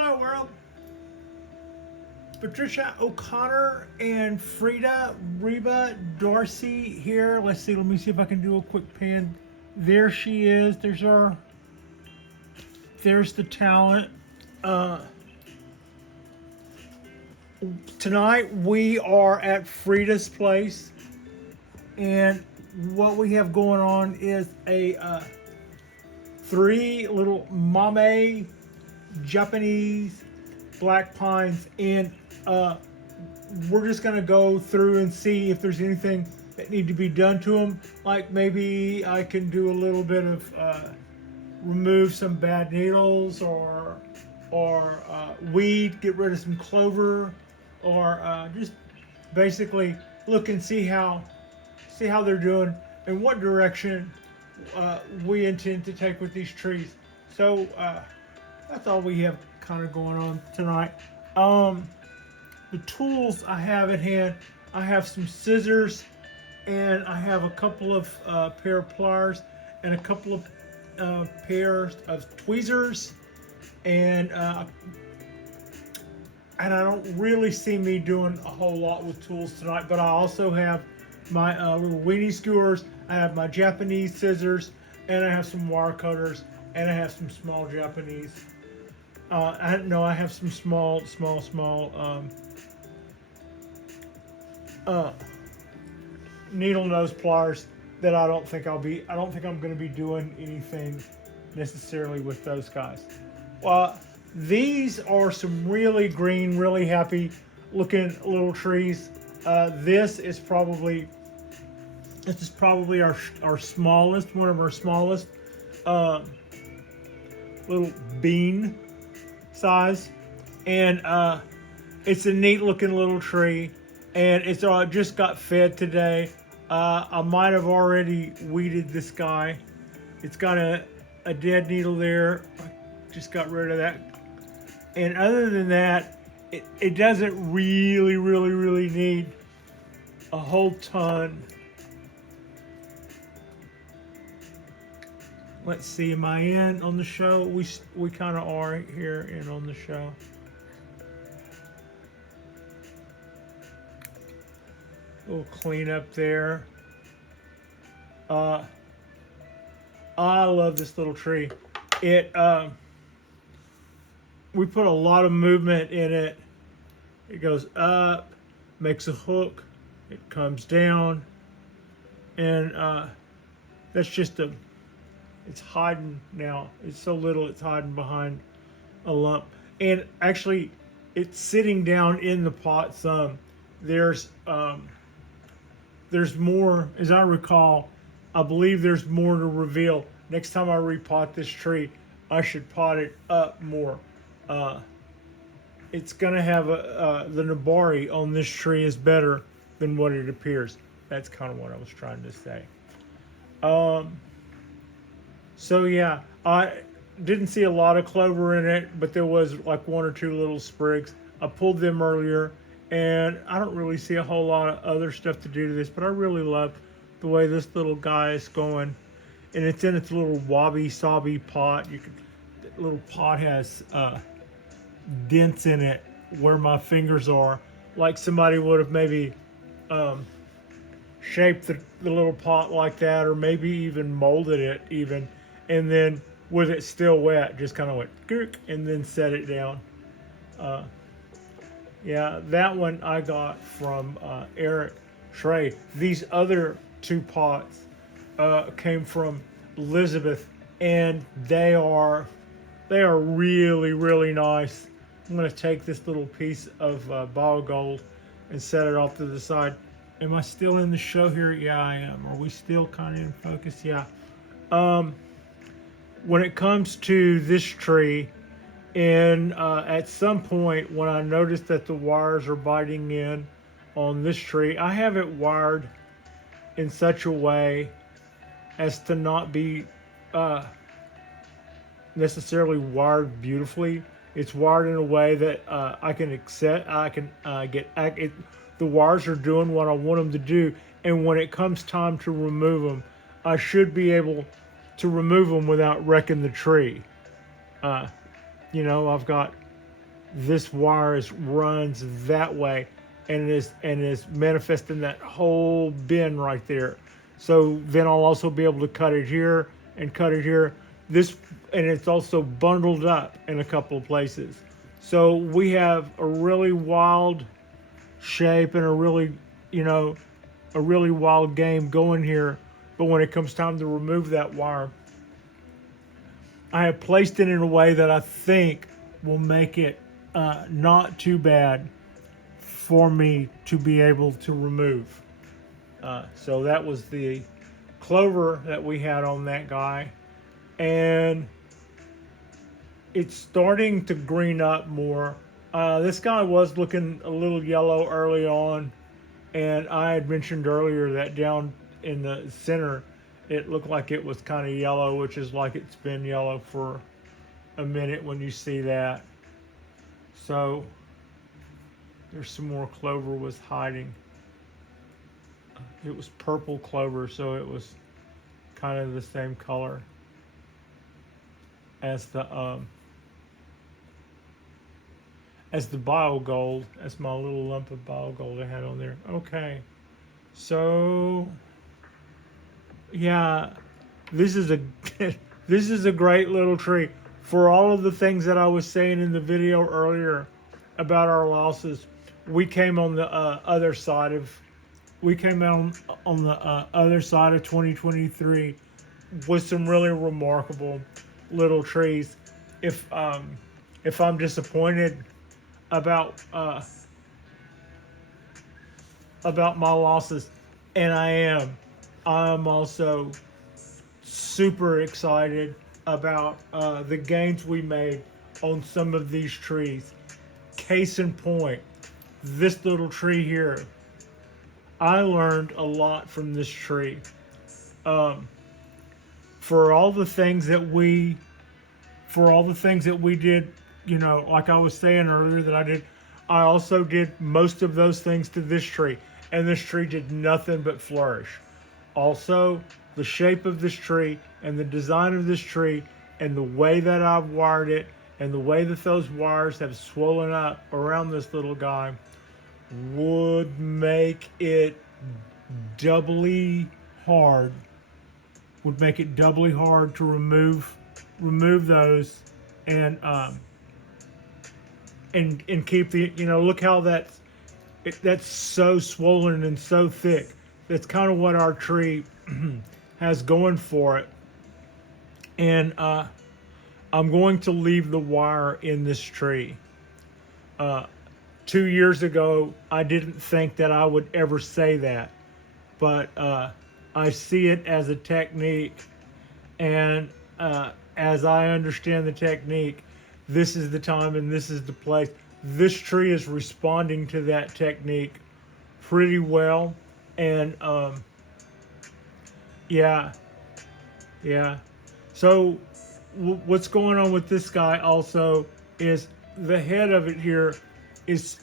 Hello world. Patricia O'Connor and Frida Reba Dorsey here. Let's see. Let me see if I can do a quick pan. There she is. There's the talent. Uh, Tonight we are at Frida's place, and what we have going on is a three little Mame Japanese Black Pines, and we're just gonna go through and see if there's anything that need to be done to them. Like maybe I can do a little bit of remove some bad needles, or weed, get rid of some clover, or just basically look and see how they're doing and what direction we intend to take with these trees. So that's all we have kind of going on tonight. The tools I have at hand, I have some scissors, and I have a couple of pair of pliers and a couple of pairs of tweezers, and I don't really see me doing a whole lot with tools tonight, but I also have my little weenie skewers, I have my Japanese scissors, and I have some wire cutters, and I have some small Japanese. I have some small needle nose pliers that I don't think I'm going to be doing anything necessarily with those guys. These are some really green, really happy looking little trees. This is probably our smallest, one of our smallest little bean size, and it's a neat looking little tree, and it's just got fed today. I might have already weeded this guy. It's got a dead needle there. I just got rid of that. And other than that, it doesn't really need a whole ton. Let's see, am I in on the show? We kind of are here in on the show. A little cleanup there. I love this little tree. We put a lot of movement in it. It goes up, makes a hook, it comes down, and that's just it's hiding now. It's so little, it's hiding behind a lump. And actually, it's sitting down in the pot some. There's more, as I recall. I believe there's more to reveal. Next time I repot this tree, I should pot it up more. It's gonna have the nabari on this tree is better than what it appears. That's kind of what I was trying to say. So yeah, I didn't see a lot of clover in it, but there was like one or two little sprigs. I pulled them earlier, and I don't really see a whole lot of other stuff to do to this, but I really love the way this little guy is going. And it's in its little wabi-sabi pot. The little pot has dents in it where my fingers are, like somebody would have maybe shaped the little pot like that, or maybe even molded it even, and then with it still wet, just kind of went gurk and then set it down. Yeah, that one I got from Eric Trey. These other two pots came from Elizabeth, and they are really nice. I'm gonna take this little piece of ball gold and set it off to the side. Am I still in the show here? Yeah, I am. Are we still kind of in focus? Yeah. When it comes to this tree, and at some point when I noticed that the wires are biting in on this tree, I have it wired in such a way as to not be necessarily wired beautifully. It's wired in a way that I can accept. I can the wires are doing what I want them to do, and when it comes time to remove them, I should be able to remove them without wrecking the tree. I've got this wire runs that way, and is manifesting that whole bend right there. So then I'll also be able to cut it here and cut it here. This, and it's also bundled up in a couple of places. So we have a really wild shape and a really, you know, a really wild game going here. But when it comes time to remove that wire, I have placed it in a way that I think will make it not too bad for me to be able to remove. So that was the clover that we had on that guy. And it's starting to green up more. This guy was looking a little yellow early on. And I had mentioned earlier that down in the center, it looked like it was kind of yellow, which is like it's been yellow for a minute when you see that. So there's some more clover was hiding. It was purple clover, so it was kind of the same color as the bio gold, as my little lump of bio gold I had on there. Okay, so yeah, this is a this is a great little tree. For all of the things that I was saying in the video earlier about our losses, we came on the other side of other side of 2023 with some really remarkable little trees. If I'm disappointed about my losses, and I'm also super excited about the gains we made on some of these trees. Case in point, this little tree here. I learned a lot from this tree. For all the things that we did, you know, like I was saying earlier that I did, I also did most of those things to this tree, and this tree did nothing but flourish. Also, the shape of this tree and the design of this tree and the way that I've wired it and the way that those wires have swollen up around this little guy would make it doubly hard to remove those and keep the, you know, look how that's so swollen and so thick. That's kind of what our tree has going for it. And I'm going to leave the wire in this tree. 2 years ago, I didn't think that I would ever say that, but I see it as a technique, and as I understand the technique, this is the time and this is the place. This tree is responding to that technique pretty well, and yeah. So what's going on with this guy also is the head of it here is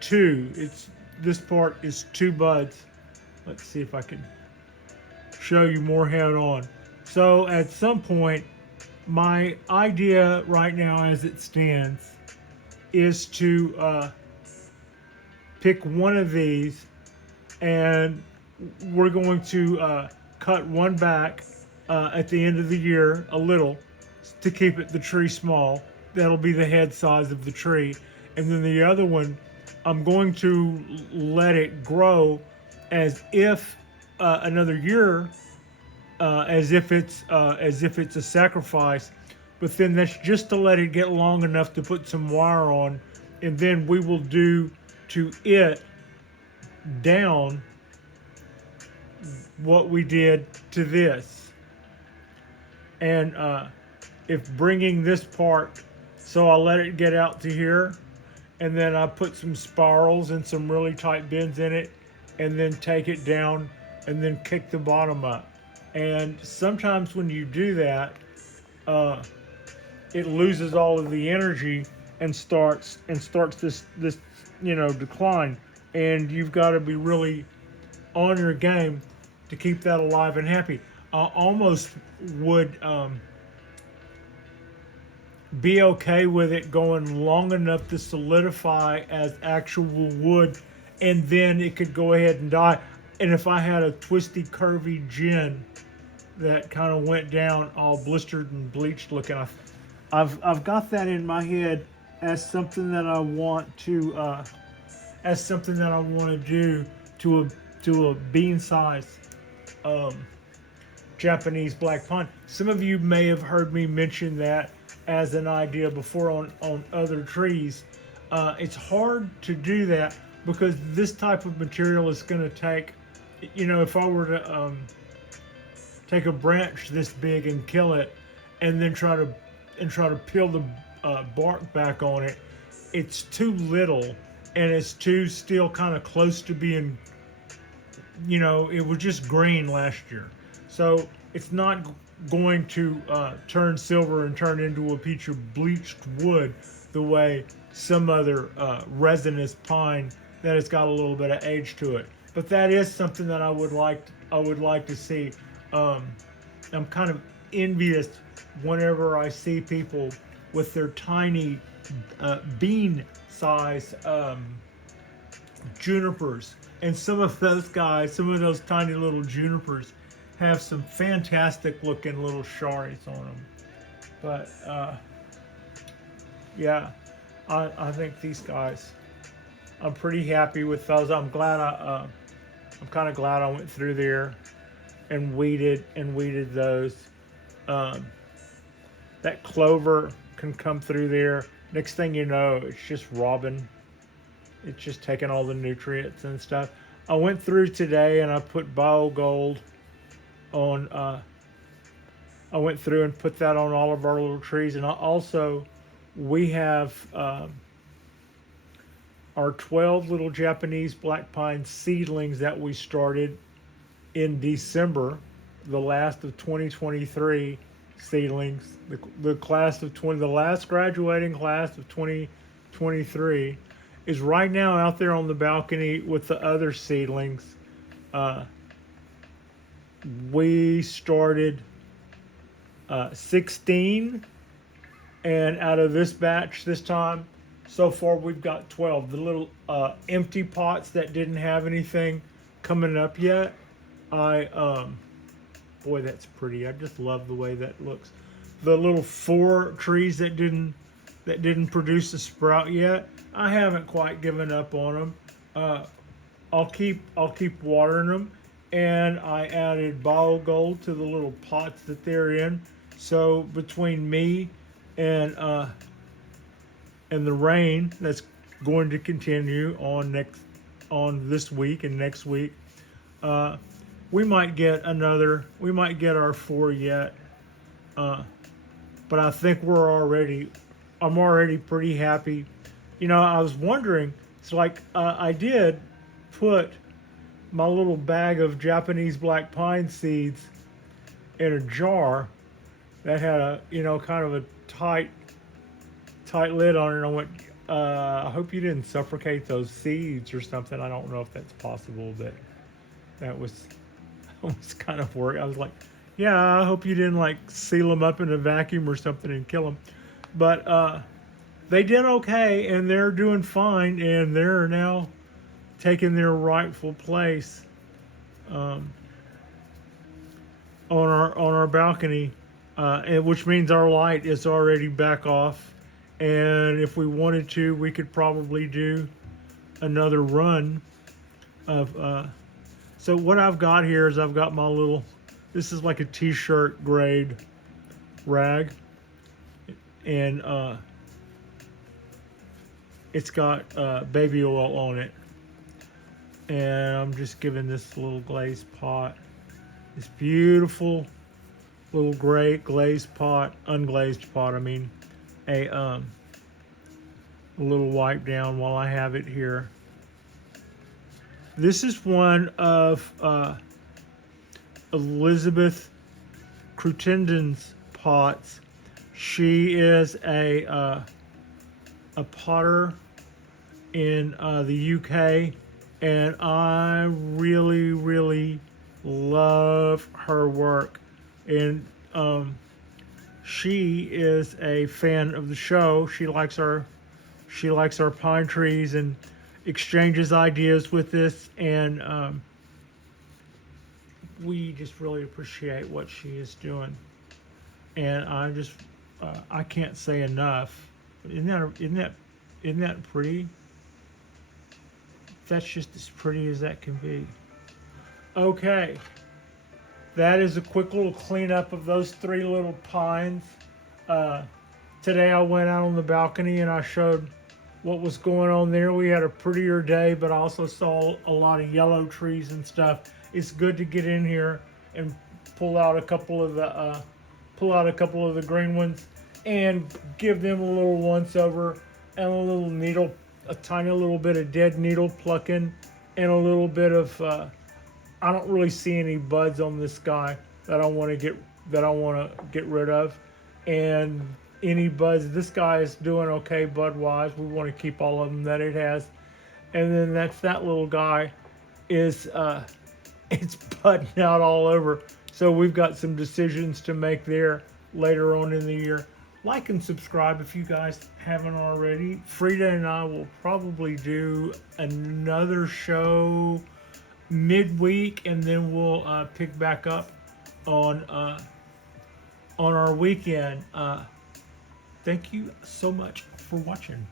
two. This part is two buds. Let's see if I can show you more head on. So at some point, my idea right now as it stands is to pick one of these, and we're going to cut one back at the end of the year a little to keep the tree small. That'll be the head size of the tree. And then the other one, I'm going to let it grow as if another year, as if it's a sacrifice. But then that's just to let it get long enough to put some wire on, and then we will do to it down what we did to this. And if bringing this part, so I'll let it get out to here, and then I put some spirals and some really tight bends in it, and then take it down and then kick the bottom up. And sometimes when you do that, it loses all of the energy and starts this decline, and you've got to be really on your game to keep that alive and happy. I almost would be okay with it going long enough to solidify as actual wood, and then it could go ahead and die. And if I had a twisty, curvy gin that kind of went down all blistered and bleached looking, I've got that in my head as something that I want to do to a bean size um, Japanese black pine. Some of you may have heard me mention that as an idea before on other trees. It's hard to do that because this type of material is going to take, if I were to take a branch this big and kill it, and then try to peel the bark back on it, it's too little, and it's too still kind of close to being, it was just green last year, so it's not going to turn silver and turn into a piece of bleached wood the way some other resinous pine that has got a little bit of age to it. But that is something that I would like to see. I'm kind of envious whenever I see people with their tiny bean size junipers, and some of those tiny little junipers have some fantastic looking little sharis on them. But yeah, I think these guys, I'm pretty happy with those. I'm kind of glad I went through there and weeded those. That clover can come through there. Next thing you know, it's just robbing. It's just taking all the nutrients and stuff. I went through today and I put BioGold on. I went through and put that on all of our little trees, and we have our 12 little Japanese black pine seedlings that we started in December, the last of 2023 seedlings, the last graduating class of 2023 is right now out there on the balcony with the other seedlings. We started 16, and out of this batch this time, so far we've got 12. The little empty pots that didn't have anything coming up yet, boy, that's pretty. I just love the way that looks. The little 4 trees that didn't produce a sprout yet, I haven't quite given up on them. I'll keep watering them, and I added BioGold to the little pots that they're in. So between me and the rain that's going to continue on this week and next week, we might get our 4 yet. But I think I'm already pretty happy. I was wondering, it's like I did put my little bag of Japanese black pine seeds in a jar that had a, kind of a tight lid on it. And I went, I hope you didn't suffocate those seeds or something. I don't know if that's possible, but that was kind of work. I was like, yeah, I hope you didn't like seal them up in a vacuum or something and kill them. But they did okay, and they're doing fine, and they're now taking their rightful place on our balcony, and which means our light is already back off. And if we wanted to, we could probably do another run of. So what I've got here is I've got my little. This is like a t-shirt grade rag, and it's got baby oil on it, and I'm just giving this little glazed pot, this beautiful little gray glazed pot, unglazed pot, I mean, a little wipe down while I have it here. This is one of Elizabeth Crutenden's pots. She is a potter in the UK, and I really love her work. And she is a fan of the show. She likes our pine trees and exchanges ideas with us, and we just really appreciate what she is doing. And I can't say enough. Isn't that pretty? That's just as pretty as that can be. Okay, that is a quick little cleanup of those three little pines. Uh, Today I went out on the balcony and I showed what was going on there. We had a prettier day, but I also saw a lot of yellow trees and stuff. It's good to get in here and pull out a couple of the green ones and give them a little once over and a little needle, a tiny little bit of dead needle plucking, and a little bit of. I don't really see any buds on this guy that I want to get rid of, and any buds. This guy is doing okay bud wise. We want to keep all of them that it has, and then that little guy is it's budding out all over. So we've got some decisions to make there later on in the year. Like and subscribe if you guys haven't already. Frida and I will probably do another show midweek, and then we'll pick back up on our weekend. Thank you so much for watching.